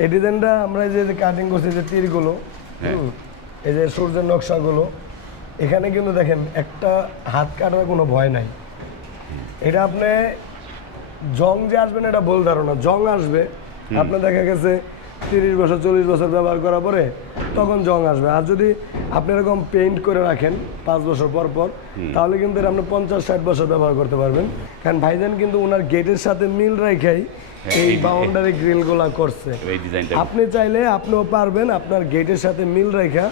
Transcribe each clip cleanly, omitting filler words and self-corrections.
এই ডিজাইনটা আমরা এই যে কাটিং করছি, যে তীরগুলো, এই যে সূর্যের নকশাগুলো, এখানে কিন্তু দেখেন একটা হাত কাটার কোনো ভয় নাই। এটা আপনি জং যে আসবেন এটা ভুল ধারণা, জং আসবে আপনার দেখা গেছে 30 বছর 40 বছর ব্যবহার করার পরে তখন জং আসবে। আর যদি আপনি এরকম পেইন্ট করে রাখেন 5 বছর পর পর, তাহলে কিন্তু এটা আপনি 50-60 বছর ব্যবহার করতে পারবেন। কারণ ভাইজান কিন্তু ওনার গেটের সাথে মিল রেখেই এই বাউন্ডারি গ্রিলগুলা করছে। আপনি চাইলে আপনিও পারবেন আপনার গেটের সাথে মিল রেখা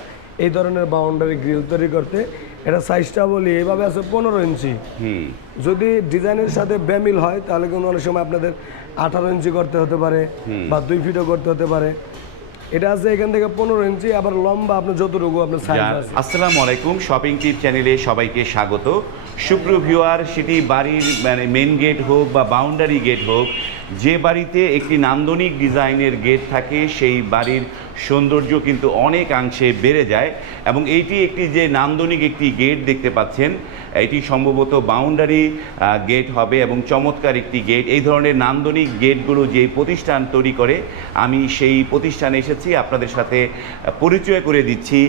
এই ধরনের বাউন্ডারি গ্রিল তৈরি করতে। এটা সাইজটা বলি এইভাবে আছে 15 ইঞ্চি। যদি ডিজাইনের সাথে বেমিল হয় তাহলে কিন্তু অনেক সময় আপনাদের 18 ইঞ্চি করতে হতে পারে বা 2 ফিটও করতে হতে পারে। এটা আছে এখান থেকে 15 ইঞ্চি, আবার লম্বা আপনার যতটুকু আপনার সাইজ আছে। আসসালামু আলাইকুম, শপিং টিপ চ্যানেলে সবাইকে স্বাগত। সুপ্রিয় ভিউয়ার, সেটি বাড়ির মানে মেন গেট হোক বা বাউন্ডারি গেট হোক, যে বাড়িতে একটি নান্দনিক ডিজাইনের গেট থাকে সেই বাড়ির সৌন্দর্য কিন্তু অনেকাংশে বেড়ে যায়। এবং এইটি একটি যে নান্দনিক একটি গেট দেখতে পাচ্ছেন, এটি সম্ভবত বাউন্ডারি গেট হবে এবং চমৎকার একটি গেট। এই ধরনের নান্দনিক গেটগুলো যে প্রতিষ্ঠান তৈরি করে, আমি সেই প্রতিষ্ঠানে এসেছি, আপনাদের সাথে পরিচয় করে দিচ্ছি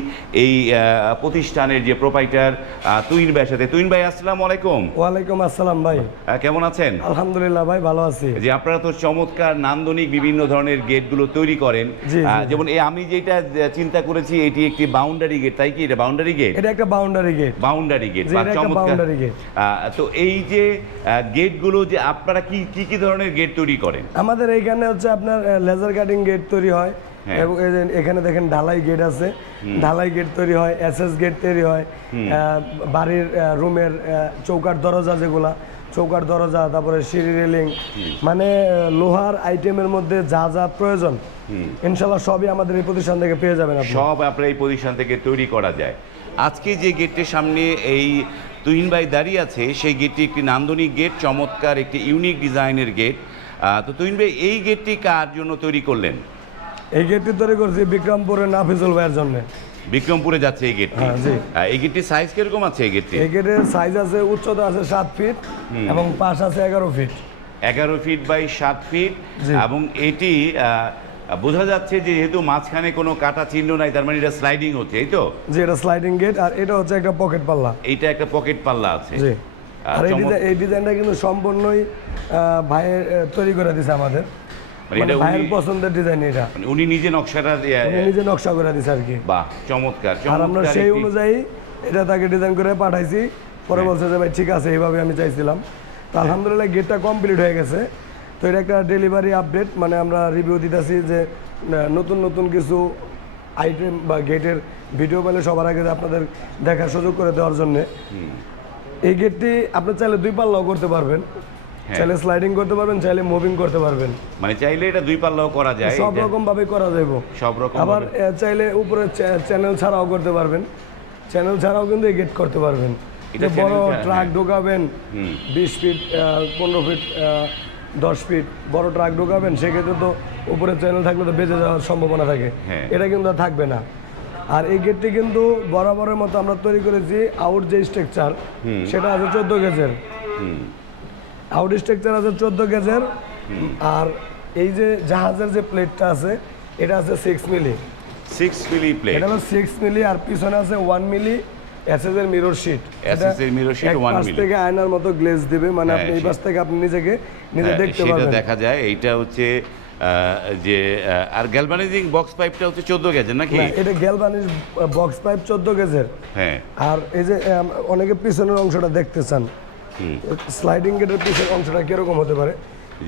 এই প্রতিষ্ঠানের যে প্রোপাইটার তুহিন ভাইয়ের সাথে। তুহিন ভাই, আসসালামু আলাইকুম। ওয়ালাইকুম আসসালাম ভাই, কেমন আছেন? আলহামদুলিল্লাহ ভাই, ভালো আছি। যে আপনারা তো চমৎকার নান্দনিক বিভিন্ন ধরনের গেটগুলো তৈরি করেন, যেমন আমি যেটা চিন্তা করেছি এটি একটি বাউন্ডারি গেট, তাই কি? এটা বাউন্ডারি গেট? এটা একটা boundary gate. Boundary gate, boundary gate. তো এই যে গেটগুলো যে আপনারা কি কি ধরনের গেট তৈরি করেন? আমাদের এইখানে হচ্ছে আপনার লেজার কাটিং গেট তৈরি হয়, এবং এখানে দেখেন ঢালাই গেট আছে, ঢালাই গেট তৈরি হয়, এসএস গেট তৈরি হয়, বাড়ির রুমের চৌকাঠ দরজা, যেগুলা চৌকাঠ দরজা, তারপরে সিঁড়ি রেলিং, মানে লোহার আইটেমের মধ্যে যা যা প্রয়োজন ইনশাল্লাহ সবই আমাদের এই প্রতিষ্ঠান থেকে পেয়ে যাবেন। সব আপনার এই প্রতিষ্ঠান থেকে তৈরি করা যায়। আজকে যে গেটটির সামনে এই তুহিন ভাই দাঁড়িয়ে আছে, সেই গেটটি একটি নান্দনিক গেট, চমৎকার একটি ইউনিক ডিজাইনের গেট। তো তুহিন ভাই, এই গেটটি কার জন্য তৈরি করলেন? এই গেটটি তৈরি করছি বিক্রমপুরের নাফিজুল ভাইয়ের জন্য। বিক্রমপুরে যাচ্ছে এই গেটটি? এই গেটটির সাইজ কিরকম আছে? এই গেটটি, এই গেটের সাইজ আছে, উচ্চতা আছে 7 ফিট এবং পাশ আছে 11 ফিট। 11 fit by 7 fit. এবং এটি বোঝা যাচ্ছে যে যেহেতু মাঝখানে কোনো কাটা চিহ্ন নাই, তার মানে এটা স্লাইডিং হচ্ছে, এই তো? জি, এটা স্লাইডিং গেট, আর এটা হচ্ছে একটা পকেট পাল্লা। এইটা একটা পকেট পাল্লা আছে। জি, আর এই ডিজাইনটা কিন্তু সম্পূর্ণই ভাইয়ের তৈরি করে দিয়েছে আমাদের, মানে ভাইয়ের পছন্দের ডিজাইন। এটা উনি নিজে নকশাটা নিজে নকশা করে দিয়েছে আর কি। বাহ, চমৎকার। আর আমরা সেই অনুযায়ী এটা তাকে ডিজাইন করে পাঠাইছি, পরে বলছে যে ভাই ঠিক আছে, এইভাবে আমি চাইছিলাম। তো আলহামদুলিল্লাহ গেটটা কমপ্লিট হয়ে গেছে। তো এটা একটা ডেলিভারি আপডেট, মানে আমরা রিভিউ দিতেছি যে নতুন নতুন কিছু আইটেম বা গেটের ভিডিও পেলে সবার আগে আপনাদের দেখার সুযোগ করে দেওয়ার জন্য। এই গেটটি আপনি চাইলে 2 পাল্লাও করতে পারবেন, চাইলে স্লাইডিং করতে পারবেন, চাইলে মুভিং করতে পারবেন। মানে চাইলে এটা 2 পাল্লাও করা যায়, সব রকম ভাবে করা যাবে, সব রকম। আবার চাইলে উপরে চ্যানেল ছাড়াও করতে পারবেন, চ্যানেল ছাড়াও কিন্তু এই গেট করতে পারবেন। এটা বড় ট্রাক ঢোকাবেন 20 ফিট 15 ফিট 10 ফিট বড় ট্রাক ঢোকাবেন, সেক্ষেত্রে তো উপরে চ্যানেল থাকলে তো বেঁচে যাওয়ার সম্ভাবনা থাকে, এটা কিন্তু আর থাকবে না। আর এই গেটটি কিন্তু বরাবরের মতো আমরা তৈরি করেছি, আউট যে স্ট্রাকচার সেটা আছে 14 গেজের। আউট স্ট্রাকচার আছে 14 গেজের। আর এই যে জাহাজের যে প্লেটটা আছে এটা আছে 6 মিলি। 6 মিলি প্লেট, এটা হলো 6 মিলি। আর পিছনে আছে 1 মিলি এসএস এর মিরর শিট। এসএস এর মিরর শিট 1 মিলি থেকে আয়নার মতো গ্লেজ দিবে, মানে আপনি এই পাশ থেকে আপনি নিজে দেখতে পারবেন, সেটা দেখা যায়। এইটা হচ্ছে যে আর গ্যালভানাইজিং বক্স পাইপটা হচ্ছে 14 গেজের নাকি? এটা গ্যালভানিজ বক্স পাইপ 14 গেজের। হ্যাঁ। আর এই যে অনেকে পিছনের অংশটা দেখতে চান, স্লাইডিং গেটের পিছনের অংশটা কিরকম হতে পারে,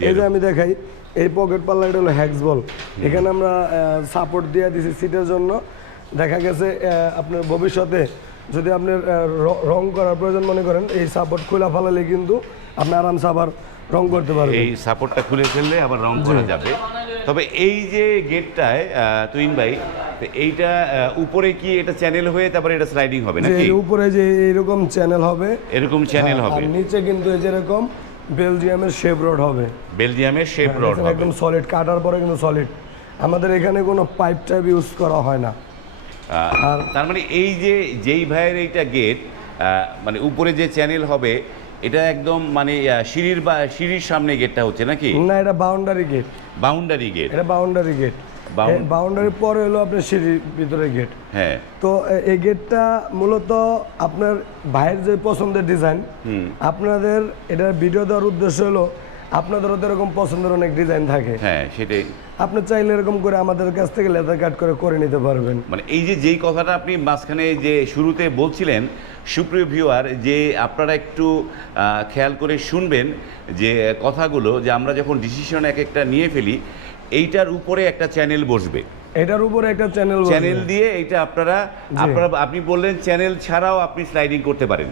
এই যে আমি দেখাই। এই পকেট পাল্লা, এটা হলো হ্যাক্স বল। এখানে আমরা সাপোর্ট দিয়ে দিছি সিটের জন্য। দেখা গেছে আপনার ভবিষ্যতে যদি আপনার রং করার প্রয়োজন মনে করেন, এই সাপোর্ট খোলা ফেলালে কিন্তু আপনি আরামসে আবার রং করতে পারবেন। এই সাপোর্টটা খুলে ফেললে আবার রং করা যাবে। তবে এই যে গেটটায় তুহিন ভাই, এইটা উপরে কি এটা চ্যানেল হয়ে তারপরে এটা স্লাইডিং হবে নাকি? উপরে যে এরকম চ্যানেল হবে, এরকম চ্যানেল হবে, আর নিচে কিন্তু এই যেরকম বেলজিয়ামের শেপ রড হবে। বেলজিয়ামের শেপ রড হবে, একদম সলিড, কাটার পরে কিন্তু সলিড। আমাদের এখানে কোনো পাইপ টাইপ ইউজ করা হয় না। আর তার মানে এই যে যেই ভাইয়ের এইটা গেট, মানে উপরে যে চ্যানেল হবে এটা একদম মানে সিঁড়ির সামনে গেটটা হচ্ছে নাকি? না, এটা বাউন্ডারি গেট। বাউন্ডারি গেট, এটা বাউন্ডারি গেট। বাউন্ডারির পরে হলো আপনার সিঁড়ির ভিতরে গেট। হ্যাঁ, তো এই গেটটা মূলত আপনার ভাইয়ের যে পছন্দের ডিজাইন, আপনাদের এটা ভিডিও দেওয়ার উদ্দেশ্য হলো আপনাদেরও তো এরকম পছন্দের অনেক ডিজাইন থাকে। হ্যাঁ, সেটাই। আপনি চাইলে এরকম করে আমাদের কাছ থেকে লেদার কাট করে নিতে পারবেন। মানে এই যেই কথাটা আপনি মাঝখানে যে শুরুতে বলছিলেন, সুপ্রিয় ভিউয়ার, যে আপনারা একটু খেয়াল করে শুনবেন যে কথাগুলো, যে আমরা যখন ডিসিশন এক একটা নিয়ে ফেলি, এইটার উপরে একটা চ্যানেল বসবে, এটার উপরে একটা চ্যানেল দিয়ে এইটা আপনি বললেন চ্যানেল ছাড়াও আপনি স্লাইডিং করতে পারেন।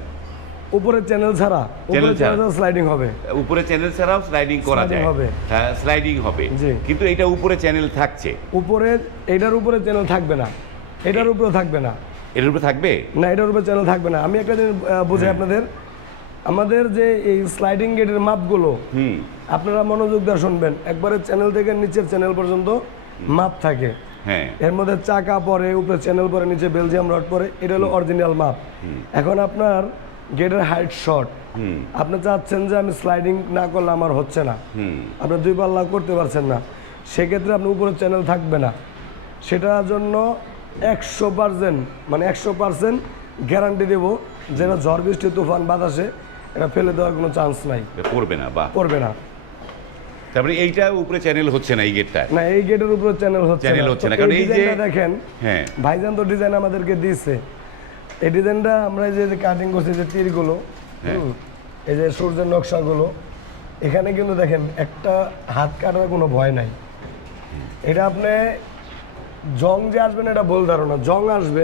উপরে চ্যানেল ছাড়া স্লাইডিং হবে, উপরে চ্যানেল ছাড়াও স্লাইডিং করা যায়, হ্যাঁ স্লাইডিং হবে, কিন্তু এটা উপরে চ্যানেল থাকছে। উপরে এটার উপরে চ্যানেল থাকবে না, এটার উপরে থাকবে না। এর উপরে থাকবে না, এটার উপরে চ্যানেল থাকবে না। আমি একটা জিনিস বুঝাই আপনাদের, আমাদের যে এই স্লাইডিং গেটের মাপগুলো আপনারা মনোযোগ দিয়ে শুনবেন। একবারে চ্যানেল থেকে নিচের চ্যানেল পর্যন্ত মাপ থাকে। হ্যাঁ, এর মধ্যে চাকা পরে, উপরে চ্যানেল পরে, নিচে বেলজিয়াম রড পরে, এটা হলো অরিজিনাল মাপ। এখন আপনার গেটের হাইট শর্ট, আপনি চাচ্ছেন যে আমি স্লাইডিং না করলে আমার হচ্ছে না, আপনি 2 পাল্লা করতে পারছেন না, সেক্ষেত্রে আপনি উপরে চ্যানেল থাকবে না। সেটার জন্য 100% মানে 100% গ্যারান্টি দেবো, যেটা ঝড় বৃষ্টি তুফান বাতাসে এটা ফেলে দেওয়ার কোনো চান্স নাই, পড়বে না বা পড়বে না। তারপরে এইটা উপরে চ্যানেল হচ্ছে না, এই গেটটা না, এই গেটের উপরে চ্যানেল হচ্ছে না। কারণ এই যে দেখেন, হ্যাঁ ভাইজান তো ডিজাইন আমাদেরকে দিয়েছে, এই ডিজাইনটা আমরা যে কাটিং করছি, যে তীরগুলো, এই যে সূর্যের নকশাগুলো, এখানে কিন্তু দেখেন একটা হাত কাটার কোনো ভয় নাই। এটা আপনি জং যে আসবে না এটা ভুল ধারণা, জং আসবে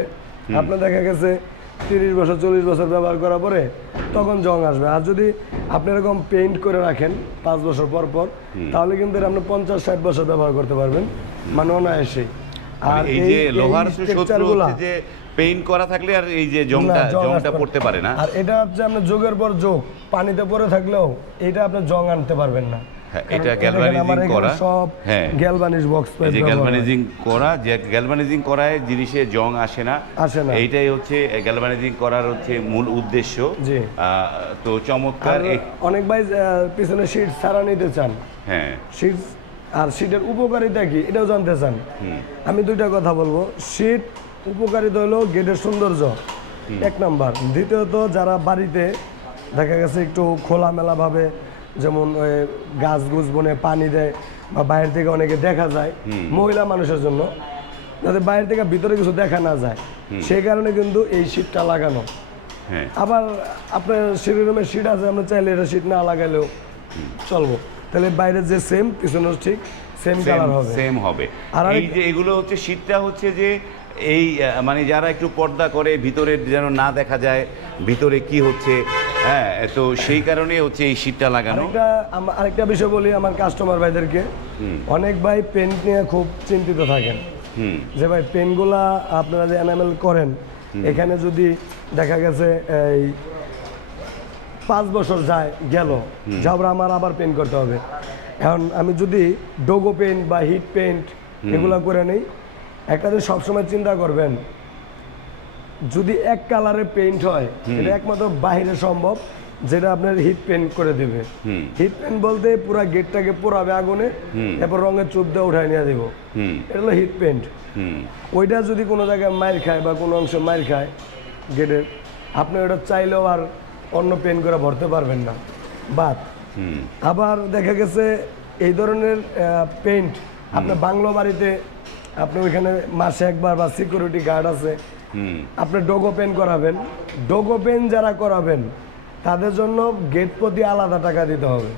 আপনার দেখা গেছে 30 বছর 40 বছর ব্যবহার করার পরে তখন জং আসবে। আর যদি আপনি এরকম পেইন্ট করে রাখেন 5 বছর পর পর, তাহলে কিন্তু এটা আপনি 50-60 বছর ব্যবহার করতে পারবেন, মানে অনায়াসেই। আর এই যে লোহার শত্রু হচ্ছে যে পেইন্ট করা থাকলে আর এই যে জংটা পড়তে পারে না। আর এটা হচ্ছে আপনি যোগের পর যোগ পানিতে পড়ে থাকলেও এটা আপনি জং আনতে পারবেন না। এটা গ্যালভানাইজিং করা, সব গ্যালভানিশ বক্স পেইন্ট, যে গ্যালভানাইজিং করা, যে গ্যালভানাইজিং করায় জিনিসে জং আসে না। এইটাই হচ্ছে গ্যালভানাইজিং করার হচ্ছে মূল উদ্দেশ্য। তো চমৎকার। অনেক ভাই পিছনে শীট ছাড়া নিতে চান, হ্যাঁ শীট, আর শীটের উপকারিতা কি এটাও জানতে চান। আমি 2টা কথা বলবো। শীট উপকারিতা হলো গেটের সৌন্দর্য 1 নাম্বার, দ্বিতীয়ত যারা বাড়িতে দেখা গেছে একটু খোলামেলাভাবে, যেমন গাছ গুছ বনে পানি দেয় বা বাইরে থেকে অনেকে দেখা যায়, মহিলা মানুষের জন্য যাতে বাইরে থেকে ভিতরে কিছু দেখা না যায়, সেই কারণে কিন্তু এই শীটটা লাগানো। আবার আপনার সিঁড়ি রুমের শীট আছে, আমরা চাইলে এটা শীট না লাগাইলেও চলবো, তাহলে বাইরে যে সেম পিছনেও ঠিক সেম কালার হবে, সেম হবে। আর এই যে এগুলো হচ্ছে শীটটা হচ্ছে যে এই মানে যারা একটু পর্দা করে ভিতরে যেন না দেখা যায় ভিতরে কি হচ্ছে, হ্যাঁ, তো সেই কারণে হচ্ছে এই শীটটা লাগানো। আরেকটা বিষয় বলি আমার কাস্টমার ভাইদেরকে, অনেক ভাই পেন্ট নিয়ে খুব চিন্তিত থাকেন যে ভাই পেনগুলা আপনারা যে এনামেল করেন, এখানে যদি দেখা গেছে এই 5 বছর যায় গেল, যাবার আমার আবার পেন্ট করতে হবে। এখন আমি যদি ডোগো পেন্ট বা হিট পেন্ট এগুলা করে নেই, একটা যে সবসময় চিন্তা করবেন, যদি এক কালারের পেইন্ট হয় এটা একমাত্র বাইরে সম্ভব, যেটা আপনার হিট পেইন্ট করে দিবে। হিট পেইন্ট বলতে পুরো গেটটাকে পোড়াবে আগুনে, এরপর রঙের চুপ দিয়ে উঠাই নিয়ে দিব, এটা হলো হিট পেইন্ট। ওইটা যদি কোনো জায়গায় মাইর খায় বা কোনো অংশে মাইর খায় গেটের, আপনি ওটা চাইলেও আর অন্য পেইন্ট করে ভরতে পারবেন না বাদ। আবার দেখা গেছে এই ধরনের পেইন্ট আপনি বাংলো বাড়িতে, আপনি ওইখানে মাসে একবার বা সিকিউরিটি গার্ড আছে, আপনি ডোগো পেন করাবেন, ডোগো পেন যারা করাবেন তাদের জন্য গেট প্রতি আলাদা টাকা দিতে হবে।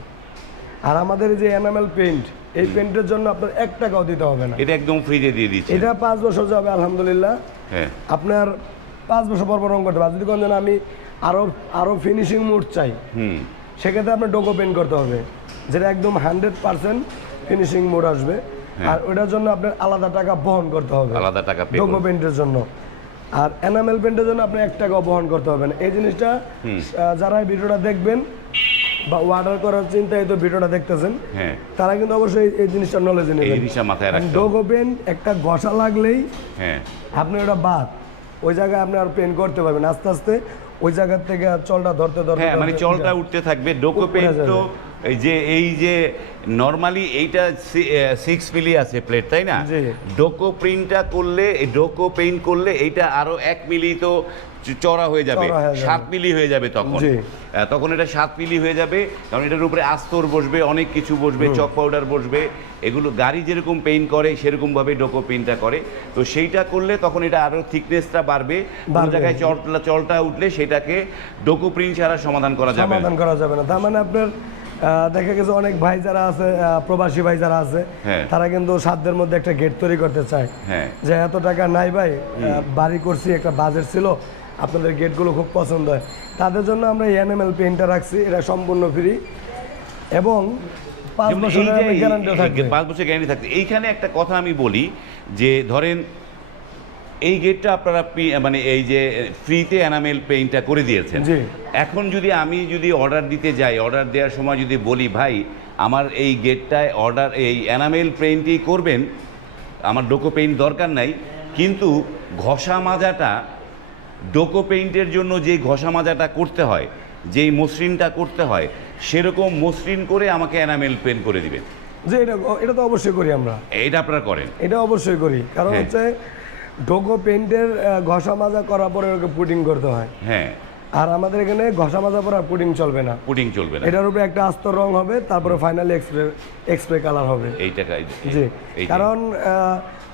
আর আমাদের যে এনামেল পেইন্ট, এই পেইন্টের জন্য আপনার 1 টাকাও দিতে হবে না, এটা একদম ফ্রিতে দিয়ে দিচ্ছি। এটা 5 বছর যাবে আলহামদুলিল্লাহ। আপনার 5 বছর পর রং করতে পারবেন। যদি কোনো যেন আমি আরো ফিনিশিং মুড চাই, সেক্ষেত্রে আপনার ডোগো পেইন্ট করতে হবে, যেটা একদম 100% ফিনিশিং মুড আসবে। আর ওটার জন্য আপনার আলাদা টাকা বহন করতে হবে, আলাদা টাকা ডোগো পেইন্টের জন্য। আর এনামেল পেইন্টের জন্য আপনি 1 টাকাও বহন করতে হবে না। এই জিনিসটা যারা ভিডিওটা দেখবেন বা অর্ডার করার চিন্তায় তো ভিডিওটা দেখতেছেন, তারা কিন্তু অবশ্যই এই জিনিসটা নলেজে নেবেন, এই জিনিসটা মাথায় রাখবেন। ডোগো পেইন্ট একটা ঘষা লাগলেই আপনি ওটা বাদ, ওই জায়গায় আপনি আর পেইন্ট করতে পারবেন আস্তে আস্তে, ওই জায়গা থেকে চলটা ধরতে ধরতে মানে চলটা উঠতে থাকবে। ডোগো পেইন্ট তো এই যে নর্মালি এইটা 6 মিলি আছে প্লেট, তাই না? জি। ডোকো প্রিন্টটা করলে, ডোকো পেইন্ট করলে এইটা আরো 1 মিলি তো চড়া হয়ে যাবে, চড়া হয়ে যাবে। 7 মিলি হয়ে যাবে তখন। জি। তখন এটা 7 মিলি হয়ে যাবে, কারণ এটার উপরে আস্তর বসবে, অনেক কিছু বসবে, চক পাউডার বসবে, এগুলো গাড়ি যেরকম পেইন্ট করে সেরকম ভাবে ডোকো পেইন্টটা করে। তো সেইটা করলে তখন এটা আরো থিকনেসটা বাড়বে, কোনো জায়গায় চলটা উঠলে সেটাকে ডোকো প্রিন্ট ছাড়া সমাধান করা যাবে না। সমাধান করা যাবে না। তার মানে আপনার দেখা গেছে অনেক ভাই যারা আছে, প্রবাসী ভাই যারা আছে, হ্যাঁ। তারা কিন্তু সাধ্যের মধ্যে একটা গেট তৈরি করতে চায়, হ্যাঁ। যে এত টাকা নাই ভাই, বাড়ি করছি, একটা বাজেট ছিল, আপনাদের গেটগুলো খুব পছন্দ হয়, তাদের জন্য আমরা এনএমএল পেইন্টটা রাখছি। এটা সম্পূর্ণ ফ্রি এবং 5 যেমন বছরের এই যে গ্যারান্টি থাকবে। 5 বছর গ্যারান্টি থাকবে। এইখানে একটা কথা আমি বলি যে ধরেন এই গেটটা আপনারা মানে এই যে ফ্রিতে এনামেল পেইন্টটা করে দিয়েছেন, জি। এখন যদি আমি অর্ডার দিতে যাই, অর্ডার দেওয়ার সময় যদি বলি ভাই আমার এই গেটটায় এই এনামেল পেইন্টই করবেন, আমার ডোকো পেইন্ট দরকার নাই, কিন্তু ঘষা মাজাটা ডোকো পেইন্টের জন্য যে ঘষা মাজাটা করতে হয়, যেই মসৃণটা করতে হয়, সেরকম মসৃণ করে আমাকে এনামেল পেইন্ট করে দিবেন। যে এটা তো অবশ্যই করি আমরা, এটা আপনারা করেন? এটা অবশ্যই করি, কারণ হ্যাঁ। হচ্ছে ডোকো পেইন্টের ঘষা মাজা করার পরে ওকে পুডিং করতে হয়, হ্যাঁ। আর আমাদের এখানে ঘষা মাজা পরে আর পুডিং চলবে না, পুডিং চলবে না, এটার উপরে একটা আস্তর রং হবে, তারপরে ফাইনালি এক্সপ্রে কালার হবে। এই টাকা। জি, কারণ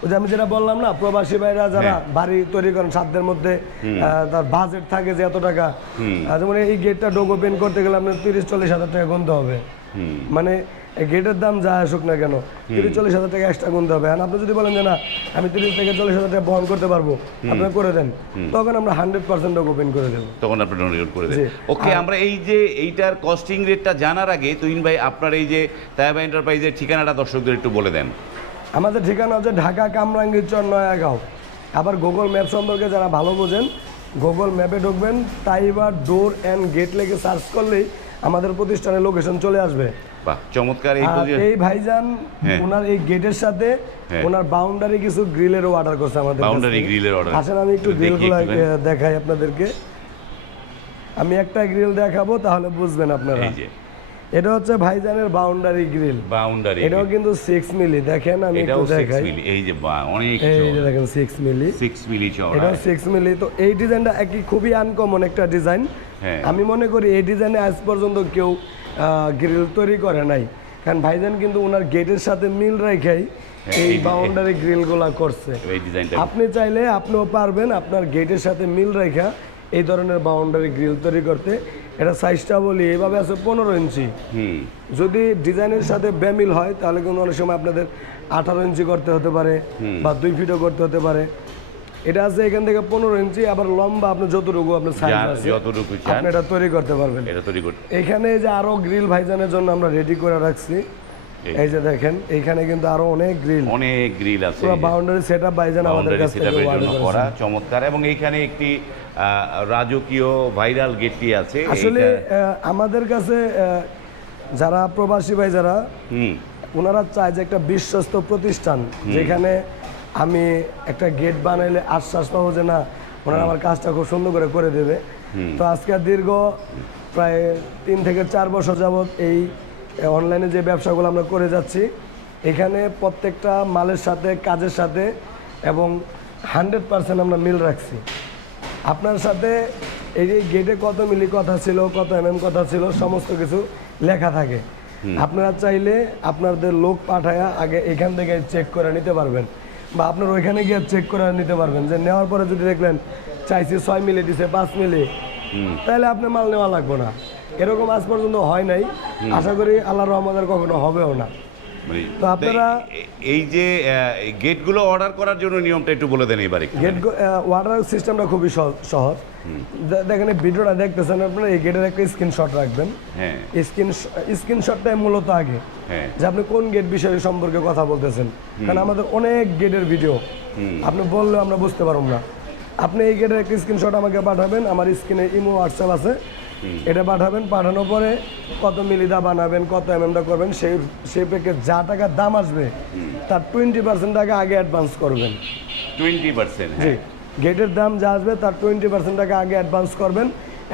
ওই যে আমি যেটা বললাম না, প্রবাসী ভাইরা যারা হ্যাঁ। বাড়ি তৈরি করেন সাধ্যের মধ্যে, তার বাজেট থাকে যে এত টাকা, যেমন এই গেটটা ডোকো পেইন্ট করতে গেলে আপনার 30-40 হাজার টাকা গুনতে হবে, মানে এই গেটের দাম যা আসুক না কেন 30-40 হাজার টাকা এক্সট্রা গুনতে হবে। আর আপনি যদি বলেন যে না আমি 30-40 হাজার টাকা বহন করতে পারবো, আপনি করে দেন, তখন আমরা 100% ডোকো পেইন্ট করে দেবো। তখন আপনি ডোনেট করে দেন। জি। ওকে, আমরা এই যে এইটার কস্টিং রেটটা জানার আগে তুহিন ভাই আপনার এই যে তাইবা এন্টারপ্রাইজের ঠিকানাটা দর্শকদের একটু বলে দেন। আমাদের ঠিকানা হচ্ছে ঢাকা কামরাঙ্গীরচর নয়াগাঁও। আবার গুগল ম্যাপ সম্পর্কে যারা ভালো বোঝেন, গুগল ম্যাপে ঢুকবেন, তাইবা ডোর অ্যান্ড গেট লেগে সার্চ করলেই আমাদের প্রতিষ্ঠানের লোকেশন চলে আসবে। বাহ, চমৎকার। এই ভাইজান হ্যাঁ। ওনার এই গেটের সাথে হ্যাঁ। ওনার বাউন্ডারি কিছু গ্রিলেরও অর্ডার করছে আমাদের কাছ বাউন্ডারি থেকে। গ্রিলের অর্ডার। আসেন আমি একটু গ্রিলগুলো দেখাই আপনাদেরকে। আমি একটা গ্রিল দেখাবো, তাহলে বুঝবেন আপনারা। এই যে এটা হচ্ছে ভাইজানের বাউন্ডারি গ্রিল, বাউন্ডারি, এটাও কিন্তু 6 মিলি। দেখেন আমি এটাও একটু 6 দেখাই, মিলি। এই যে অনেক এই যে দেখেন 6 মিলি, 6 মিলি চওড়া। এটাও 6 মিলি। তো এই ডিজাইনটা একই খুবই আনকমন একটা ডিজাইন। হ্যাঁ। আমি মনে করি এই ডিজাইনে আজ পর্যন্ত কেউ গ্রিল তৈরি করে নাই, কারণ ভাইজান কিন্তু ওনার গেটের সাথে মিল রেখেই এই বাউন্ডারি গ্রিলগুলা করছে। এই ডিজাইনটা আপনি চাইলে আপনিও পারবেন আপনার গেটের সাথে মিল রেখা এই ধরনের বাউন্ডারি গ্রিল তৈরি করতে। এটা সাইজটা বলি এইভাবে আছে 15 ইঞ্চি। যদি ডিজাইনের সাথে বেমিল হয় তাহলে কিন্তু অনেক সময় আপনাদের 18 ইঞ্চি করতে হতে পারে বা 2 ফিটও করতে হতে পারে। এটা আছে এখান থেকে 15 ইঞ্চি, আবার লম্বা আপনি যতটুকু আপনার সাইজ আছে যতটুকু চান আপনি এটা তৈরি করতে পারবেন। এটা তৈরি করতে। এখানে যে আরো গ্রিল ভাইজানের জন্য আমরা রেডি করে রাখছি, এই যে দেখেন এইখানে কিন্তু আরো অনেক গ্রিল আছে। পুরো বাউন্ডারি সেটআপ ভাইজান আমাদের কাছ থেকে অর্ডার করা, চমৎকার। এবং এইখানে একটি রাজকীয় ভাইরাল গেটটি আছে। আসলে আমাদের কাছে যারা প্রবাসী ভাই যারা, ওনারা চায় যে একটা বিশ্বস্ত প্রতিষ্ঠান যেখানে আমি একটা গেট বানাইলে আশ্বাস পাবো যে না ওনারা আমার কাজটা খুব সুন্দর করে দেবে। তো আজকে দীর্ঘ প্রায় 3 থেকে 4 বছর যাবৎ এই অনলাইনে যে ব্যবসাগুলো আমরা করে যাচ্ছি, এখানে প্রত্যেকটা মালের সাথে কাজের সাথে এবং 100% আমরা মিল রাখছি। আপনার সাথে এই যে গেটে কত মিলি কথা ছিল, কত কথা ছিল, সমস্ত কিছু লেখা থাকে। আপনারা চাইলে আপনাদের লোক পাঠায়া আগে এখান থেকে চেক করে নিতে পারবেন, বা আপনার ওইখানে গিয়ে চেক করে নিতে পারবেন। যে নেওয়ার পরে যদি দেখলেন চাইছি 6 মিলি দিছে 5 মিলি, তাহলে আপনি মাল নেওয়া লাগবে না। এরকম আজ পর্যন্ত হয় নাই, আশা করি আল্লাহর রহমতের কখনো হবেও না। তো আপনারা এই যে গেটগুলো অর্ডার করার জন্য নিয়মটা একটু বলে দেন এবারে। গেট অর্ডার সিস্টেমটা খুবই সহজ। দেখেন এই ভিডিওটা দেখতেছেন আপনারা, এই গেটের একটা স্ক্রিনশট রাখবেন। হ্যাঁ, স্ক্রিনশটটাই মূলত আগে যে আপনি কোন গেট বিষয় সম্পর্কে কথা বলতেছেন, কারণ আমাদের অনেক গেটের ভিডিও আপনি বললে আমরা বুঝতে পারব না। আপনি এই গেটের একটা স্ক্রিনশট আমাকে পাঠাবেন, আমার স্ক্রিনে ইমো হোয়াটসঅ্যাপ আছে, এটা পাঠাবেন। পাঠানোর পরে কত মিলিদা বানাবেন, কত এমএমটা করবেন, সেই প্যাকেজ যা টাকা দাম আসবে তার 20% টাকা আগে অ্যাডভান্স করবেন। 20%? জি, গেটের দাম যা আসবে তার 20% টাকা আগে অ্যাডভান্স করবেন,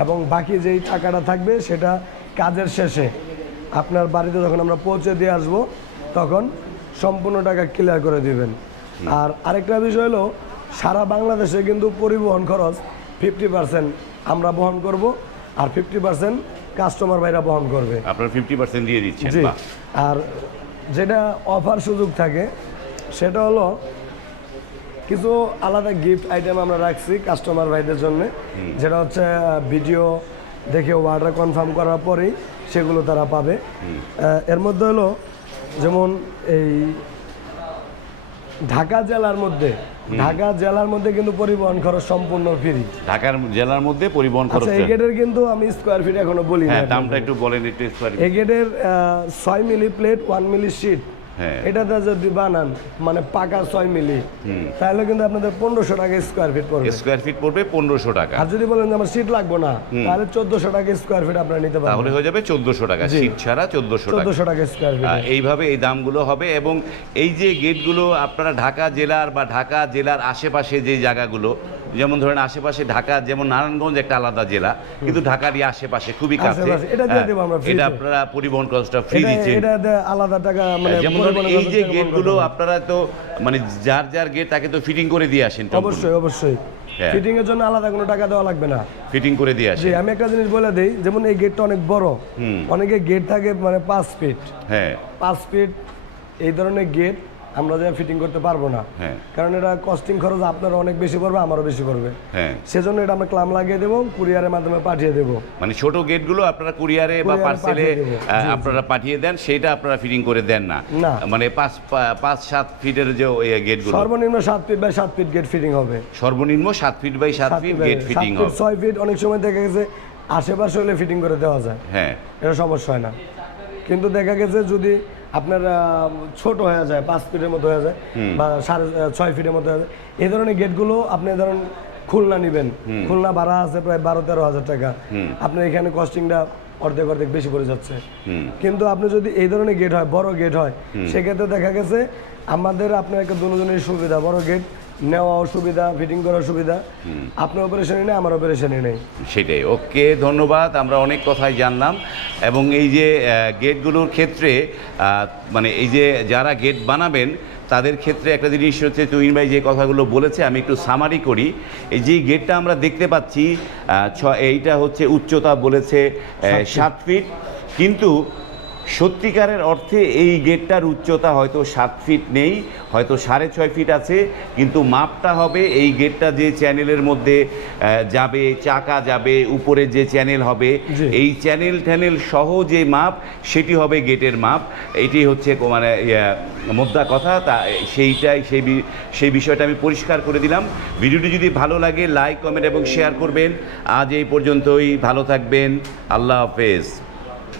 এবং বাকি যেই টাকাটা থাকবে সেটা কাজের শেষে আপনার বাড়িতে যখন আমরা পৌঁছে দিয়ে আসবো তখন সম্পূর্ণ টাকা ক্লিয়ার করে দিবেন। আর আরেকটা বিষয় হলো সারা বাংলাদেশে কিন্তু পরিবহন খরচ 50% আমরা বহন করব, আর 50% কাস্টমার ভাইরা বহন করবে। আপনারা 50% দিয়ে দিচ্ছেন। জি। বাহ। আর যেটা অফার সুযোগ থাকে সেটা হলো কিছু আলাদা গিফট আইটেম আমরা রাখছি কাস্টমার ভাইদের জন্য, যেটা হচ্ছে ভিডিও দেখে অর্ডার কনফার্ম করার পরেই সেগুলো তারা পাবে। এর মধ্যে হলো যেমন এই ঢাকা জেলার মধ্যে কিন্তু পরিবহন খরচ সম্পূর্ণ ফ্রি। ঢাকার জেলার মধ্যে পরিবহন খরচ। আচ্ছা, এই গেটের কিন্তু আমি স্কোয়ার ফিট এখনো বলি না। হ্যাঁ, দামটা একটু বলেন একটু স্কয়ার। এই গেটের 6 মিলি প্লেট 1 মিলি শীট, হ্যাঁ, এটাতে যদি বানান মানে পাকা 6 মিলি, তাহলে কিন্তু আপনাদের 1500 টাকা স্কোয়ার ফিট পড়বে। স্কয়ার ফিট পড়বে 1500 টাকা। আর যদি বলেন যে আমার শীট লাগবে না, তাহলে 1400 টাকা স্কোয়ার ফিট আপনারা নিতে তাহলে পারবেন। হয়ে যাবে 1400 টাকা, জি। শীট ছাড়া 1400 টাকা। 1400 টাকা স্কোয়ার ফিট। এইভাবে এই দামগুলো হবে। এবং এই যে গেটগুলো আপনারা ঢাকা জেলার বা ঢাকা জেলার আশেপাশে যে জায়গাগুলো, যেমন ধরেন আশেপাশে ঢাকা, যেমন নারায়ণগঞ্জ একটা আলাদা জেলা, কিন্তু ঢাকারই আশেপাশে খুবই কাছে, আশেপাশে, এটা দিয়ে দেবো আমরা free এটা তে। আপনারা পরিবহন খরচটা ফ্রি এটা দিচ্ছেন। আলাদা টাকা মানে যেমন ধরেন পরিবহনের এই যে খরচ থেকে গেটগুলো বহন করতে আপনারা তো মানে যার যার গেট তাকে তো ফিটিং করে দিয়ে আসেন। হবে। অবশ্যই হ্যাঁ। ফিটিং এর জন্য আলাদা কোনো টাকা দেওয়া লাগবে না। ফিটিং করে দিয়ে জি, আসেন। আমি একটা জিনিস বলে দেই, যেমন এই গেটটা অনেক বড়, অনেকে গেট থাকে মানে 5 ফিট, হ্যাঁ 5 ফিট এই ধরনের গেট আমরা যা ফিটিং করতে পারবো না, হ্যাঁ কারণ এটা কস্টিং খরচ আপনার অনেক বেশি পড়বে, আমারও বেশি পড়বে। হ্যাঁ। সেজন্য এটা আমরা ক্লাম লাগিয়ে দেবো, কুরিয়ারের মাধ্যমে পাঠিয়ে দেবো। মানে ছোট গেটগুলো আপনারা কুরিয়ারে বা কুরিয়ারে পার্সেলে পাঠিয়ে দেবো। জি, আপনারা পাঠিয়ে দেন, সেটা আপনারা ফিটিং করে দেন না। না। মানে 5-7 ফিটের যে গেটগুলো, সর্বনিম্ন 7 feet by 7 feet gate fitting হবে। সর্বনিম্ন 7 feet by 7 feet gate fitting হবে। 6 ফিট অনেক সময় দেখা গেছে আশেপাশে হলে ফিটিং করে দেওয়া যায়, হ্যাঁ এটা সমস্যা হয় না। কিন্তু দেখা গেছে যদি আপনার ছোট হয়ে যায়, 5 ফিটের মতো হয়ে যায় বা 6.5 ফিটের মতো হয়ে যায়, এই ধরনের গেটগুলো আপনি ধরেন খুলনা নেবেন, খুলনা ভাড়া আছে প্রায় 12-13 হাজার টাকা, আপনার এখানে কস্টিংটা অর্ধেক বেশি পড়ে যাচ্ছে। কিন্তু আপনি যদি এই ধরনের গেট হয়, বড় গেট হয়, সেক্ষেত্রে দেখা গেছে আমাদের আপনার একটা দুজনের সুবিধা, বড় গেট নেওয়াও সুবিধা, ফিটিং করার সুবিধা, আপনার অপারেশনই নেই, আমার অপারেশনই নেই। সেটাই। ওকে, ধন্যবাদ। আমরা অনেক কথাই জানলাম। এবং এই যে গেটগুলোর ক্ষেত্রে মানে এই যে যারা গেট বানাবেন তাদের ক্ষেত্রে একটা জিনিস হচ্ছে, তুহিন ভাই যে কথাগুলো বলেছে আমি একটু সামারি করি। এই যে গেটটা আমরা দেখতে পাচ্ছি, এইটা হচ্ছে উচ্চতা বলেছে 7 ফিট, কিন্তু সত্যিকারের অর্থে এই গেটটার উচ্চতা হয়তো 7 ফিট নেই, হয়তো 6.5 ফিট আছে, কিন্তু মাপটা হবে এই গেটটা যে চ্যানেলের মধ্যে যাবে, চাকা যাবে, উপরে যে চ্যানেল হবে, জি। এই চ্যানেল সহ যে মাপ সেটি হবে গেটের মাপ। এটি হচ্ছে মানে মোদ্দা কথা। তা সেই বিষয়টা আমি পরিষ্কার করে দিলাম। ভিডিওটি যদি ভালো লাগে লাইক, কমেন্ট এবং শেয়ার করবেন। আজ এই পর্যন্তই, ভালো থাকবেন, আল্লাহ হাফেজ।